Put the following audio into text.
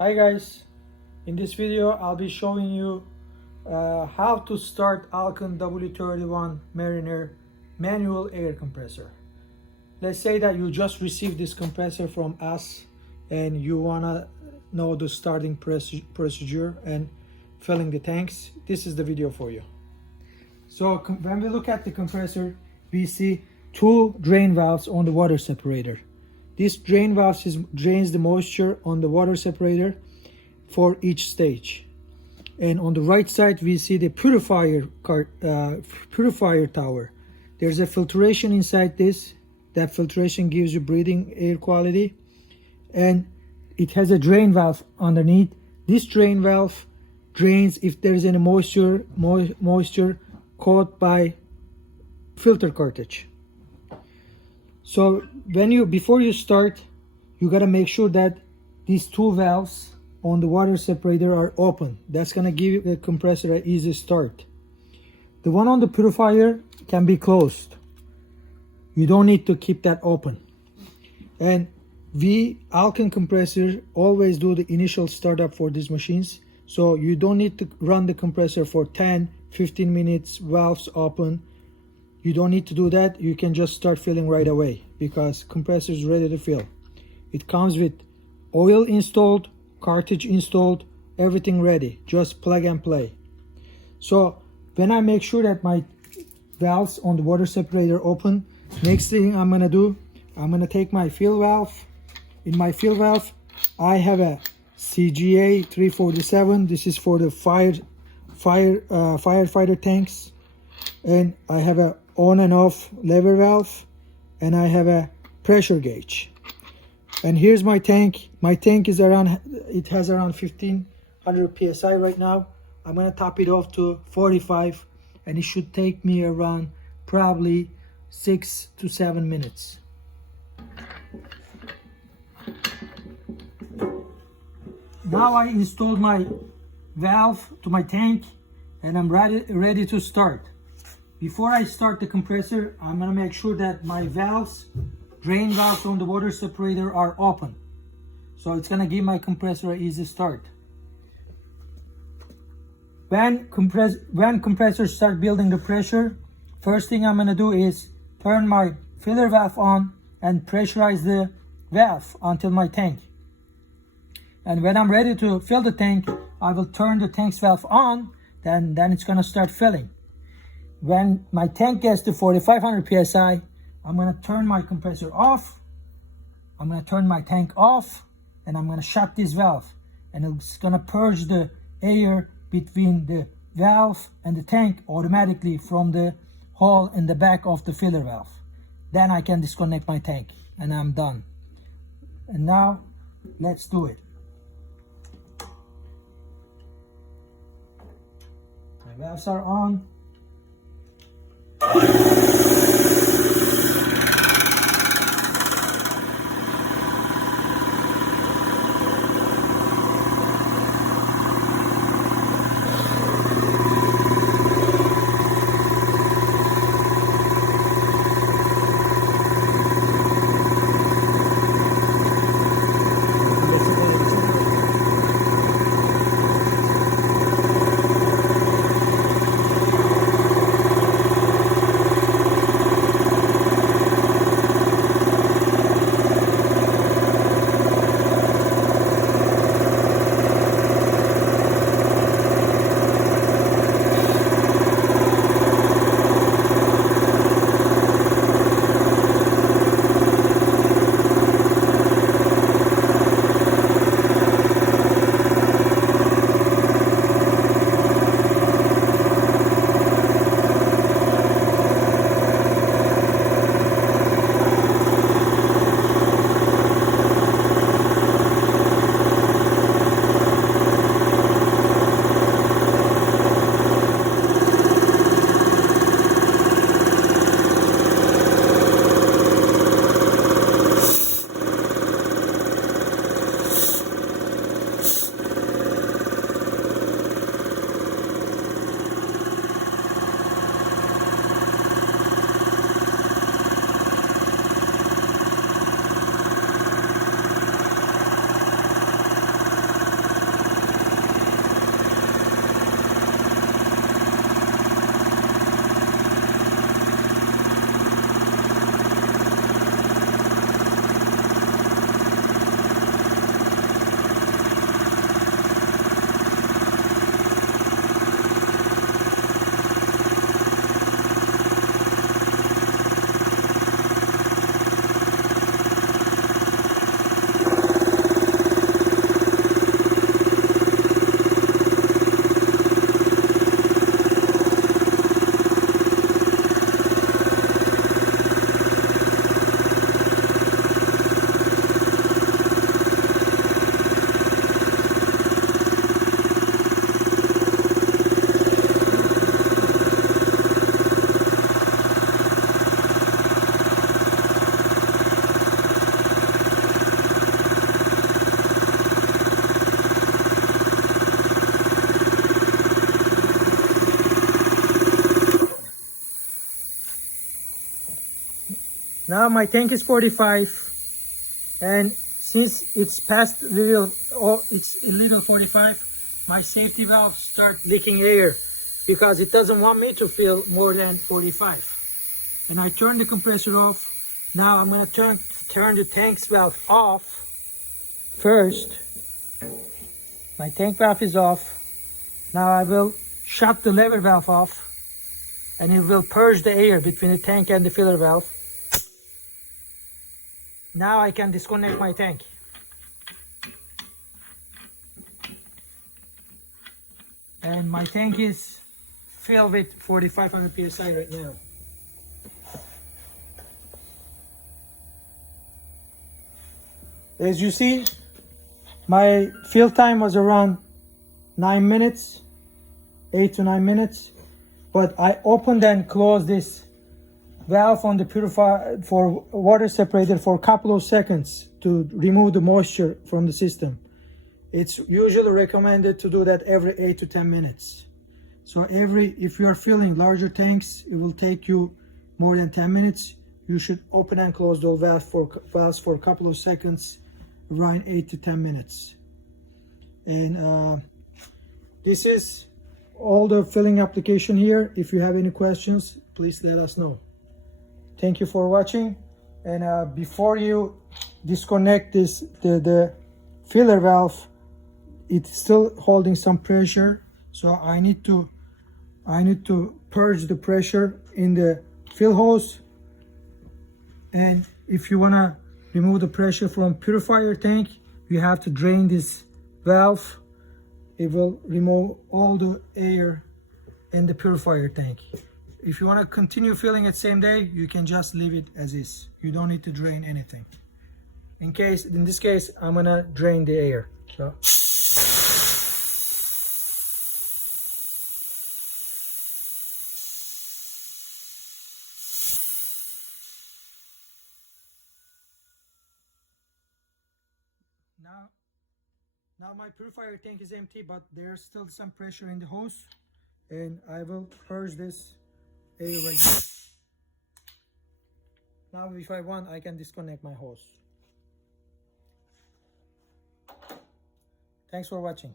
Hi guys, in this video I'll be showing you how to start Alkin W31 Mariner manual air compressor. Let's say that you just received this compressor from us and you wanna know the starting procedure and filling the tanks. This is the video for you. So when we look at the compressor, we see two drain valves on the water separator. This drain valve drains the moisture on the water separator for each stage. And on the right side, we see the purifier tower. There's a filtration inside this. That filtration gives you breathing air quality. And it has a drain valve underneath. This drain valve drains if there is any moisture caught by filter cartridge. So before you start, you gotta make sure that these two valves on the water separator are open. That's gonna give the compressor an easy start. The one on the purifier can be closed. You don't need to keep that open. And we Alkin Compressor always do the initial startup for these machines. So you don't need to run the compressor for 10-15 minutes, valves open. You don't need to do that. You can just start filling right away because compressor is ready to fill. It comes with oil installed, cartridge installed, everything ready. Just plug and play. So when I make sure that my valves on the water separator open, next thing I'm gonna do, I'm gonna take my fill valve. In my fill valve, I have a CGA 347. This is for the firefighter tanks. And I have a on and off lever valve, and I have a pressure gauge. And here's my tank. My tank is it has around 1500 psi right now. I'm gonna top it off to 45, and it should take me around probably 6 to 7 minutes. Now I installed my valve to my tank, and I'm ready to start. Before I start the compressor, I'm gonna make sure that my drain valves on the water separator are open. So it's gonna give my compressor an easy start. When compressors start building the pressure, first thing I'm gonna do is turn my filler valve on and pressurize the valve until my tank. And when I'm ready to fill the tank, I will turn the tank's valve on, then it's gonna start filling. When my tank gets to 4500 psi, I'm gonna turn my compressor off. I'm gonna turn my tank off, and I'm gonna shut this valve. And it's gonna purge the air between the valve and the tank automatically from the hole in the back of the filler valve. Then I can disconnect my tank, and I'm done. And now, let's do it. My valves are on. Now my tank is 45, and since it's past little, oh, it's a little 45, my safety valve start leaking air because it doesn't want me to fill more than 45. And I turn the compressor off. Now I'm gonna turn the tank's valve off first. My tank valve is off. Now I will shut the lever valve off, and it will purge the air between the tank and the filler valve. Now I can disconnect my tank. And my tank is filled with 4,500 psi right now. As you see, my fill time was around 9 minutes, 8 to 9 minutes. But I opened and closed this valve on the purifier for water separator for a couple of seconds to remove the moisture from the system. It's usually recommended to do that every 8 to 10 minutes. So if you are filling larger tanks, it will take you more than 10 minutes. You should open and close the valves for a couple of seconds, around 8 to 10 minutes. And this is all the filling application here. If you have any questions, please let us know. Thank you for watching. And before you disconnect the filler valve, it's still holding some pressure, so I need to purge the pressure in the fill hose. And if you want to remove the pressure from purifier tank, you have to drain this valve. It will remove all the air in the purifier tank. If you want to continue filling it same day, you can just leave it as is. You don't need to drain anything. In this case, I'm gonna drain the air. So now my purifier tank is empty, but there's still some pressure in the hose, and I will purge this air right now. Now if I want, I can disconnect my hose. Thanks for watching.